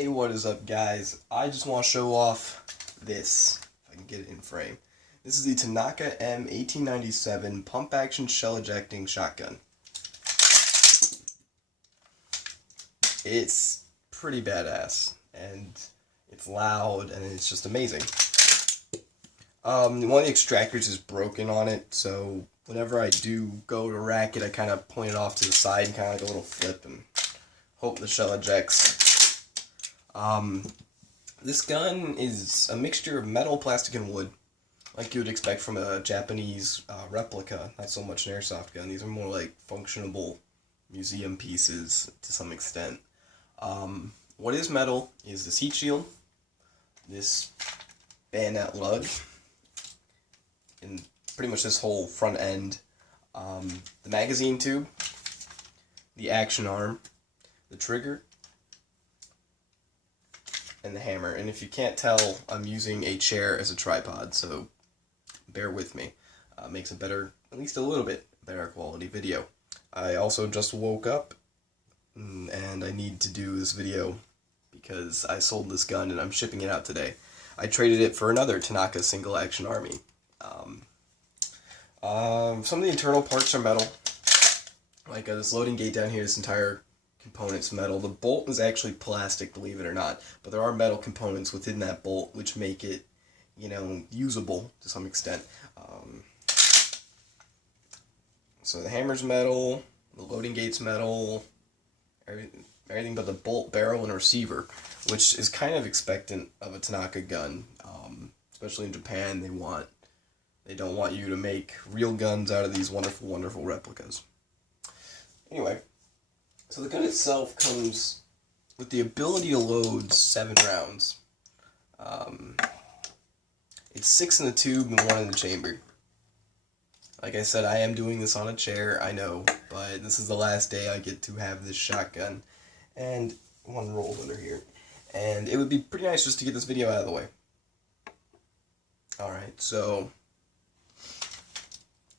Hey, what is up, guys? I just want to show off this, if I can get it in frame. This is the Tanaka m1897 pump-action shell-ejecting shotgun. It's pretty badass, and it's loud, and it's just amazing. One of the extractors is broken on it, so whenever I do go to rack it, I kind of point it off to the side and kind of like a little flip and hope the shell ejects. This gun is a mixture of metal, plastic, and wood, like you would expect from a Japanese replica, not so much an airsoft gun. These are more like functionable museum pieces to some extent. What is metal is this heat shield, this bayonet lug, and pretty much this whole front end, the magazine tube, the action arm, the trigger, and the hammer. And if you can't tell, I'm using a chair as a tripod, so bear with me. Makes a better, at least a little bit better quality video. I also just woke up and I need to do this video because I sold this gun and I'm shipping it out today. I traded it for another Tanaka single action army. Some of the internal parts are metal, like this loading gate down here. This entire component's metal. The bolt is actually plastic, believe it or not, but there are metal components within that bolt which make it, usable to some extent. So the hammer's metal, the loading gate's metal, everything but the bolt, barrel, and receiver, which is kind of expectant of a Tanaka gun. Especially in Japan, they don't want you to make real guns out of these wonderful, wonderful replicas. Anyway, so the gun itself comes with the ability to load 7 rounds. It's 6 in the tube and 1 in the chamber. Like I said, I am doing this on a chair, I know, but this is the last day I get to have this shotgun. And one rolled under here. And it would be pretty nice just to get this video out of the way. Alright, so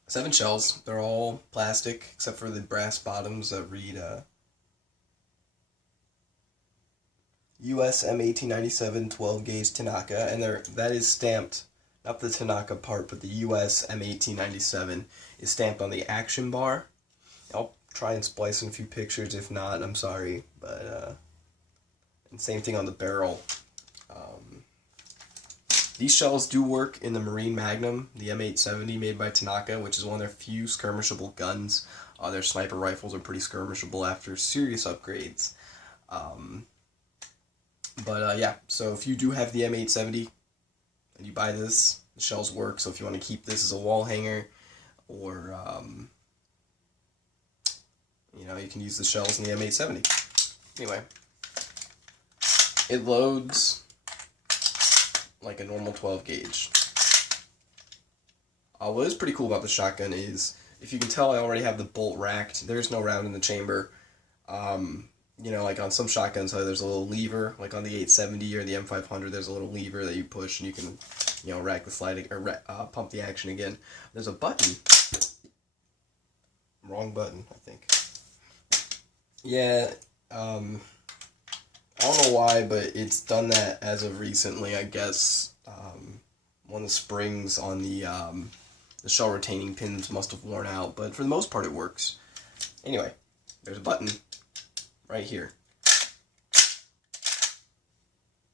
7 shells. They're all plastic, except for the brass bottoms that read US m1897 12-gauge Tanaka, and that is stamped, not the Tanaka part, but the US m1897 is stamped on the action bar. I'll try and splice in a few pictures. If not, I'm sorry, but and same thing on the barrel. These shells do work in the Marine Magnum, the M870 made by Tanaka, which is one of their few skirmishable guns. Their sniper rifles are pretty skirmishable after serious upgrades. Yeah, so if you do have the M870 and you buy this, the shells work. So if you want to keep this as a wall hanger, or you can use the shells in the M870. Anyway, it loads like a normal 12 gauge. What is pretty cool about the shotgun is, if you can tell, I already have the bolt racked. There's no round in the chamber. Like on some shotguns, there's a little lever, like on the 870 or the M500, there's a little lever that you push and you can, rack the sliding, or pump the action again. There's a button. Wrong button, I think. Yeah, I don't know why, but it's done that as of recently, I guess. One of the springs on the shell retaining pins must have worn out, but for the most part it works. Anyway, there's a button right here,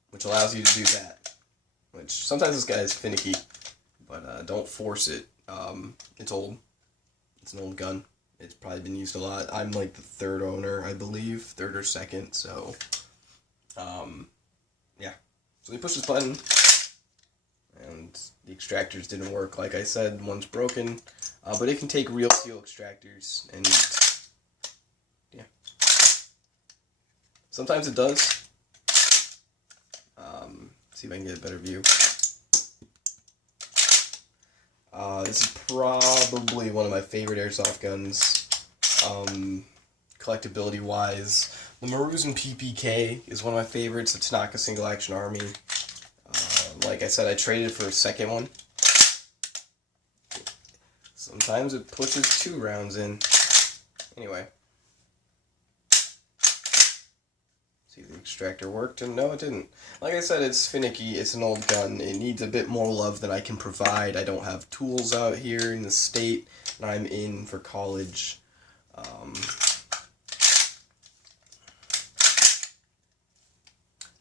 which allows you to do that. Which, sometimes this guy is finicky, but don't force it. It's old. It's an old gun. It's probably been used a lot. I'm like the 3rd owner, I believe. 3rd or 2nd, so yeah. So they push this button, and the extractors didn't work. Like I said, one's broken, but it can take real steel extractors, and yeah. Sometimes it does. See if I can get a better view. This is probably one of my favorite airsoft guns, collectability wise. The Maruzen PPK is one of my favorites, the Tanaka Single Action Army. Like I said, I traded for a second one. Sometimes it pushes 2 rounds in. Anyway. See, the extractor worked, and no, it didn't. Like I said, it's finicky, it's an old gun, it needs a bit more love than I can provide. I don't have tools out here in the state that I'm in for college.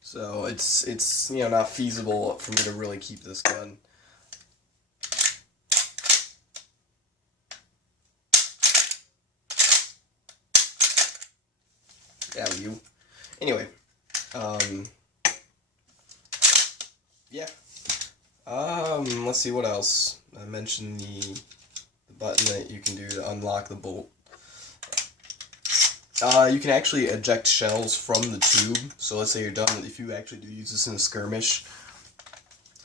So it's you know, not feasible for me to really keep this gun. Yeah, you. Anyway, yeah. Let's see what else. I mentioned the button that you can do to unlock the bolt. You can actually eject shells from the tube. So let's say you're done. If you actually do use this in a skirmish,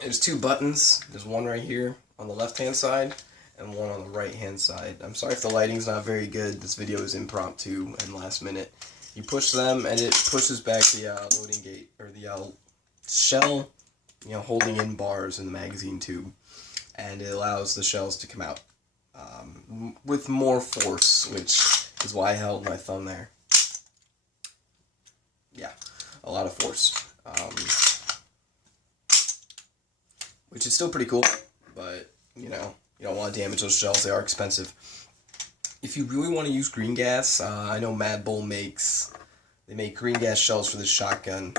there's two buttons. There's one right here on the left-hand side and one on the right-hand side. I'm sorry if the lighting's not very good. This video is impromptu and last minute. You push them and it pushes back the loading gate, or the shell, you know, holding in bars in the magazine tube, and it allows the shells to come out with more force, which is why I held my thumb there. Yeah, a lot of force. Which is still pretty cool, but, you know, you don't want to damage those shells. They are expensive. If you really want to use green gas, I know Mad Bull they make green gas shells for this shotgun.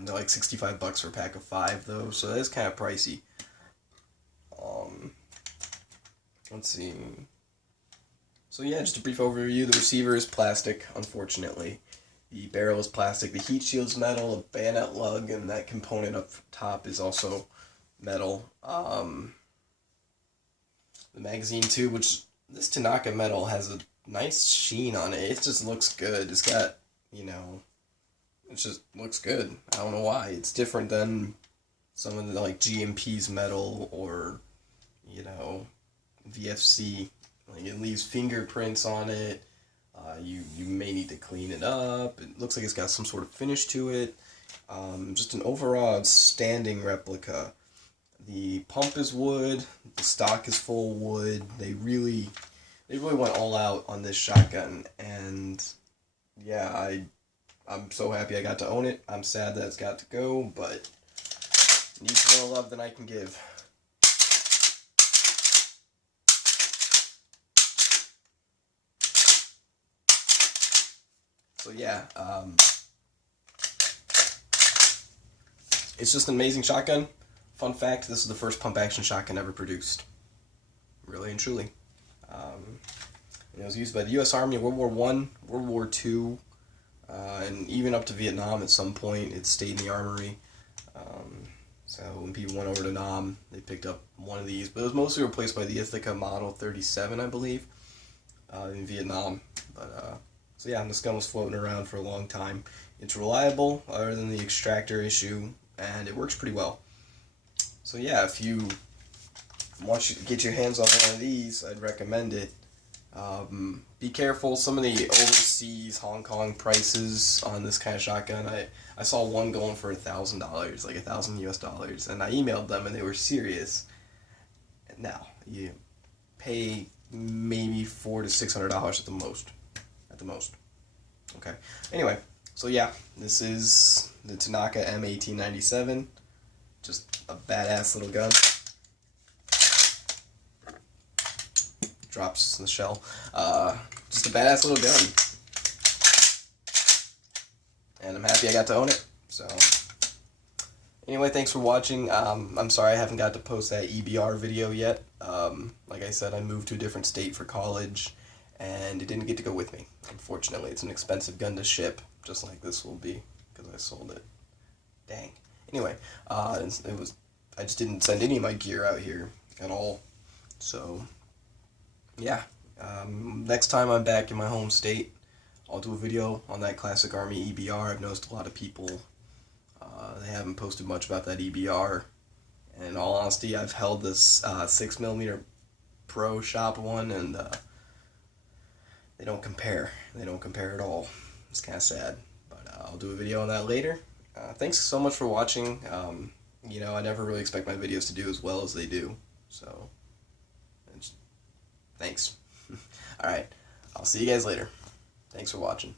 They're like $65 for a pack of 5, though, so that is kind of pricey. Let's see. So yeah, just a brief overview. The receiver is plastic, unfortunately. The barrel is plastic. The heat shield's metal, a bayonet lug, and that component up top is also metal. The magazine tube, which this Tanaka metal has a nice sheen on it. It just looks good. It's got, you know, it just looks good. I don't know why. It's different than some of the, like, GMP's metal or, you know, VFC. Like, it leaves fingerprints on it. You may need to clean it up. It looks like it's got some sort of finish to it. Just an overall outstanding replica. The pump is wood. The stock is full wood. They really went all out on this shotgun, and yeah, I'm so happy I got to own it. I'm sad that it's got to go, but it needs more love than I can give. So yeah, it's just an amazing shotgun. Fun fact, this is the first pump-action shotgun ever produced. Really and truly. It was used by the U.S. Army in World War I, World War II, and even up to Vietnam at some point. It stayed in the armory. So when people went over to Nam, they picked up one of these. But it was mostly replaced by the Ithaca Model 37, I believe, in Vietnam. But so yeah, this gun was floating around for a long time. It's reliable, other than the extractor issue, and it works pretty well. So yeah, if you want to get your hands on one of these, I'd recommend it. Be careful, some of the overseas Hong Kong prices on this kind of shotgun, I saw one going for $1,000, like $1,000 US, and I emailed them and they were serious. Now, you pay maybe $400 to $600 at the most. Okay. Anyway, so yeah, this is the Tanaka m1897. Just a badass little gun. Drops the shell. Just a badass little gun. And I'm happy I got to own it. So, anyway, thanks for watching. I'm sorry I haven't got to post that EBR video yet. Like I said, I moved to a different state for college, and it didn't get to go with me. Unfortunately, it's an expensive gun to ship, just like this will be, because I sold it. Dang. Anyway, I just didn't send any of my gear out here at all. So, yeah. Next time I'm back in my home state, I'll do a video on that classic Army EBR. I've noticed a lot of people, they haven't posted much about that EBR. And in all honesty, I've held this 6mm Pro Shop one, and they don't compare. They don't compare at all. It's kind of sad. But I'll do a video on that later. Thanks so much for watching. You know, I never really expect my videos to do as well as they do. So, thanks. Alright, I'll see you guys later. Thanks for watching.